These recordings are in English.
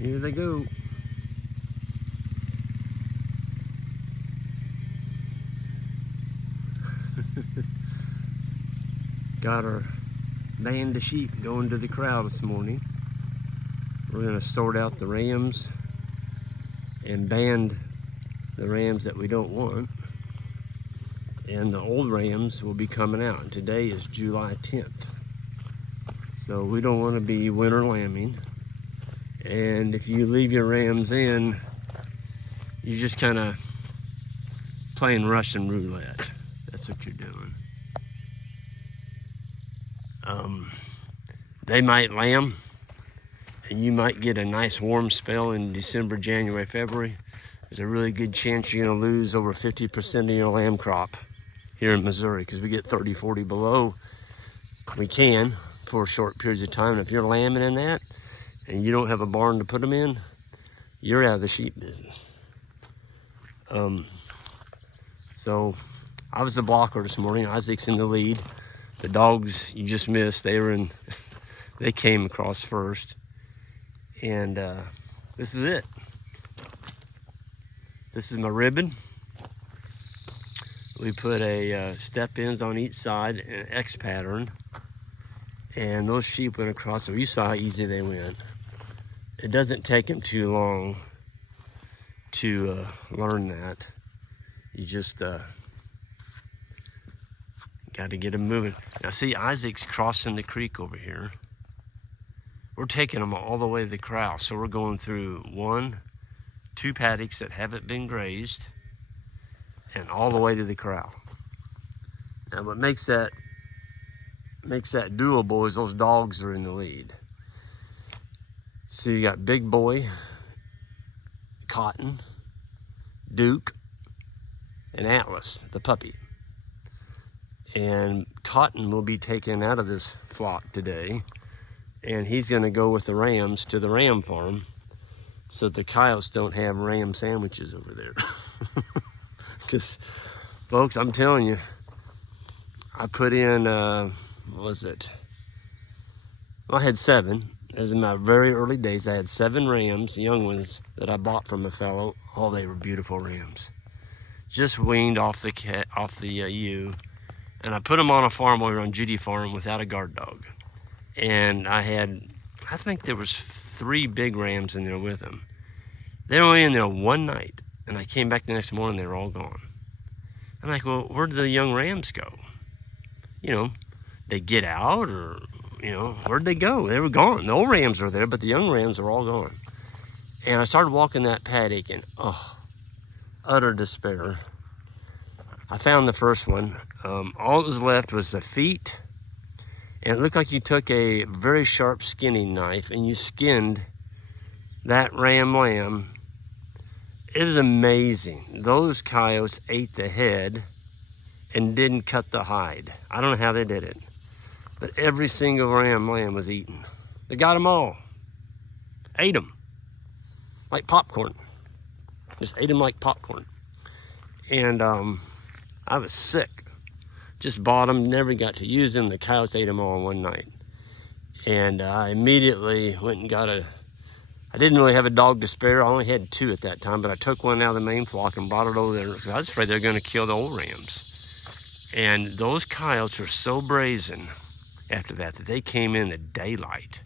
Here they go. Got our band of sheep going to the corral this morning. We're going to sort out the rams and band the rams that we don't want. And the old rams will be coming out. And today is July 10th. So we don't want to be winter lambing. And if you leave your rams in, you're just kind of playing Russian roulette. That's what you're doing. They might lamb, and you might get a nice warm spell in December, January, February. There's a really good chance you're going to lose over 50% of your lamb crop here in Missouri, because we get 30, 40 below. We can for short periods of time. And if you're lambing in that and you don't have a barn to put them in, you're out of the sheep business. So I was the blocker this morning. Isaac's in the lead. The dogs you just missed, they came across first. And this is it. This is my ribbon. We put a step ins on each side, an X pattern, and those sheep went across. So you saw how easy they went. It doesn't take them too long to learn that. You just got to get them moving. Now see, Isaac's crossing the creek over here. We're taking them all the way to the corral. So we're going through 1, 2 paddocks that haven't been grazed and all the way to the corral. Now what makes that doable is those dogs are in the lead. So you got Big Boy, Cotton, Duke, and Atlas, the puppy. And Cotton will be taken out of this flock today, and he's going to go with the rams to the ram farm so that the coyotes don't have ram sandwiches over there. Because, folks, I'm telling you, I put in, what was it? Well, I had 7. This is in my very early days. I had 7 rams, young ones, that I bought from a fellow. Oh, they were beautiful rams. Just weaned off the ewe. And I put them on a farm over on Judy Farm without a guard dog. And I think there was 3 big rams in there with them. They were only in there one night. And I came back the next morning, they were all gone. I'm like, well, where did the young rams go? You know, they get out, or, you know, where'd they go? They were gone. The old rams were there, but the young rams were all gone. And I started walking that paddock, and oh, utter despair. I found the first one. All that was left was the feet, and it looked like you took a very sharp skinning knife and you skinned that ram lamb. It is amazing. Those coyotes ate the head and didn't cut the hide. I don't know how they did it, but every single ram lamb was eaten. They got them all. Ate them like popcorn. Just ate them like popcorn. And I was sick. Just bought them, never got to use them. The coyotes ate them all in one night. And I immediately went and got I didn't really have a dog to spare. I only had 2 at that time, but I took one out of the main flock and brought it over there because I was afraid they were going to kill the old rams. And those coyotes were so brazen after that they came in the daylight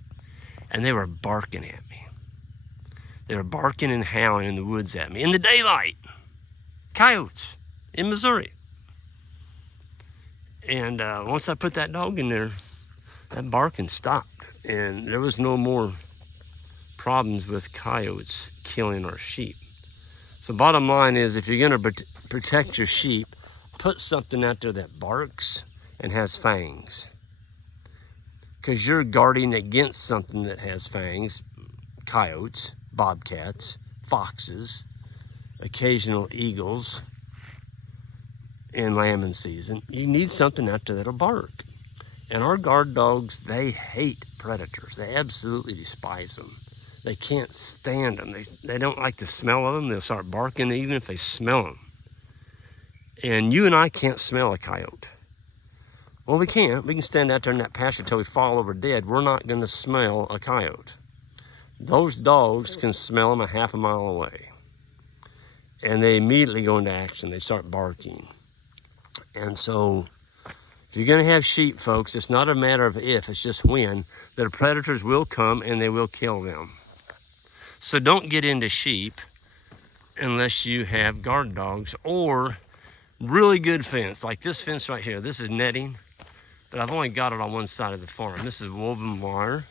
and they were barking at me. They were barking and howling in the woods at me in the daylight. Coyotes in Missouri. And once I put that dog in there, that barking stopped, and there was no more problems with coyotes killing our sheep. So bottom line is, if you're going to protect your sheep, put something out there that barks and has fangs, because you're guarding against something that has fangs. Coyotes, bobcats, foxes, occasional eagles in lambing season. You need something out there that'll bark. And our guard dogs, they hate predators. They absolutely despise them. They can't stand them. They don't like the smell of them. They'll start barking even if they smell them. And you and I can't smell a coyote. Well, we can't. We can stand out there in that pasture till we fall over dead. We're not going to smell a coyote. those dogs can smell them a half a mile away. And they immediately go into action. They start barking. And so if you're gonna have sheep, folks, it's not a matter of if, it's just when. The predators will come and they will kill them. So don't get into sheep unless you have guard dogs or really good fence. Like this fence right here, this is netting, but I've only got it on one side of the farm. This is woven wire.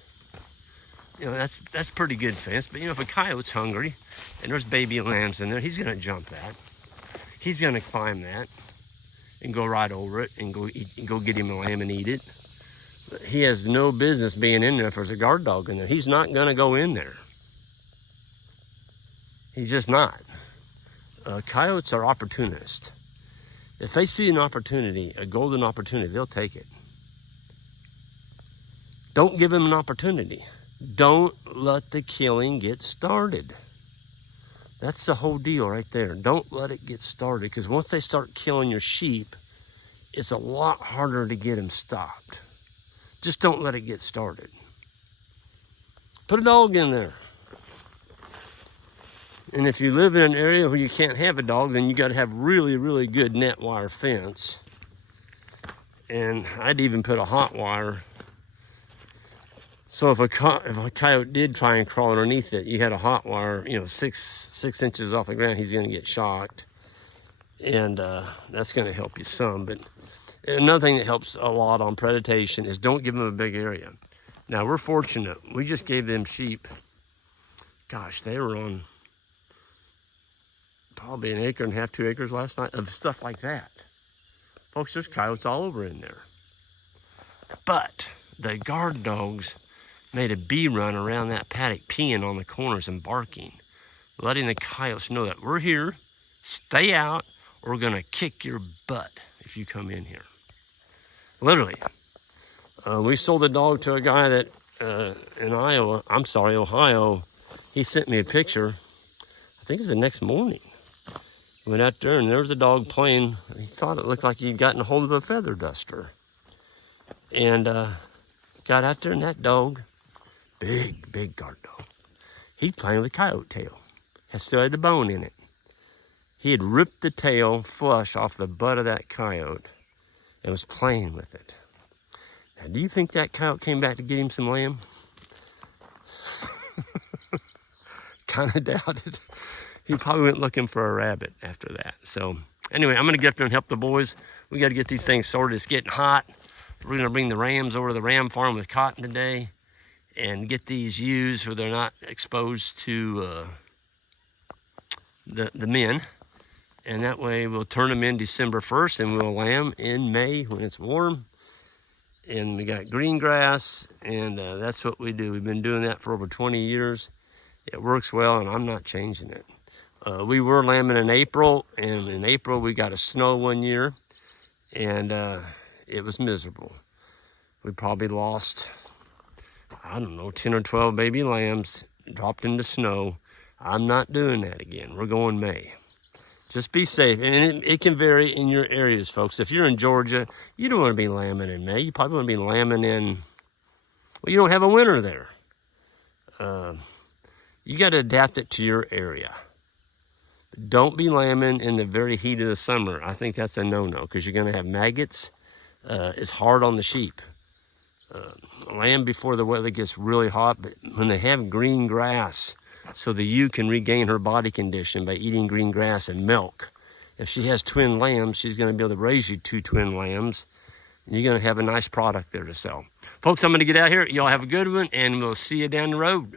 You know, that's pretty good fence, but you know, if a coyote's hungry and there's baby lambs in there, he's gonna jump that. He's gonna climb that and go right over it and go get him a lamb and eat it. But he has no business being in there if there's a guard dog in there. He's not gonna go in there. He's just not. Coyotes are opportunists. If they see an opportunity, a golden opportunity, they'll take it. Don't give them an opportunity. Don't let the killing get started. That's the whole deal right there. Don't let it get started, because once they start killing your sheep, it's a lot harder to get them stopped. Just don't let it get started. Put a dog in there. And if you live in an area where you can't have a dog, then you got to have really, really good net wire fence. And I'd even put a hot wire. So if a coyote did try and crawl underneath it, you had a hot wire, you know, six inches off the ground, he's going to get shocked. And that's going to help you some. But another thing that helps a lot on predation is don't give them a big area. Now, we're fortunate. We just gave them sheep. Gosh, they were on probably 1.5 acres, 2 acres last night of stuff like that. Folks, there's coyotes all over in there. But the guard dogs made a bee run around that paddock, peeing on the corners and barking, letting the coyotes know that we're here, stay out, or we're gonna kick your butt if you come in here. Literally. We sold a dog to a guy that in Ohio. He sent me a picture, I think it was the next morning. Went out there and there was a dog playing. He thought it looked like he'd gotten a hold of a feather duster. And got out there and that dog, big guard dog, he'd playing with a coyote tail. Still had the bone in it. He had ripped the tail flush off the butt of that coyote and was playing with it. Now, do you think that coyote came back to get him some lamb? Kind of doubt it. He probably went looking for a rabbit after that. So anyway, I'm gonna get up there and help the boys. We gotta get these things sorted. It's getting hot. We're gonna bring the rams over to the ram farm with cotton today and get these ewes where they're not exposed to the men. And that way we'll turn them in December 1st and we'll lamb in May when it's warm. And we got green grass, and that's what we do. We've been doing that for over 20 years. It works well, and I'm not changing it. We were lambing in April, and in April we got a snow one year, and it was miserable. We probably lost, I don't know, 10 or 12 baby lambs, dropped into snow. I'm not doing that again. We're going May. Just be safe, and it can vary in your areas, folks. If you're in Georgia, you don't want to be lambing in May. You probably want to be lambing in, well, you don't have a winter there. You got to adapt it to your area. Don't be lambing in the very heat of the summer. I think that's a no-no, because you're going to have maggots. It's hard on the sheep. Lamb before the weather gets really hot, but when they have green grass, so the ewe can regain her body condition by eating green grass and milk. If she has twin lambs, she's going to be able to raise you 2 twin lambs, and you're going to have a nice product there to sell. Folks, I'm going to get out here. Y'all have a good one, and we'll see you down the road.